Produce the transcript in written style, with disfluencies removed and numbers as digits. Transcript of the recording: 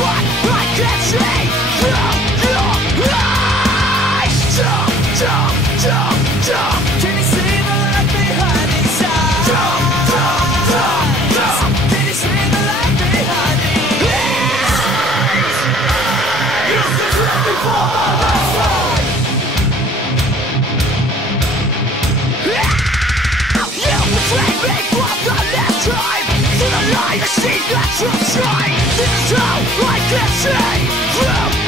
what I can see through your eyes. Can you see the light behind these eyes? Can you see the light behind these eyes? You've been looking for the last time. You betrayed me for the last time. Through the light I see the true shine. This is how I can see through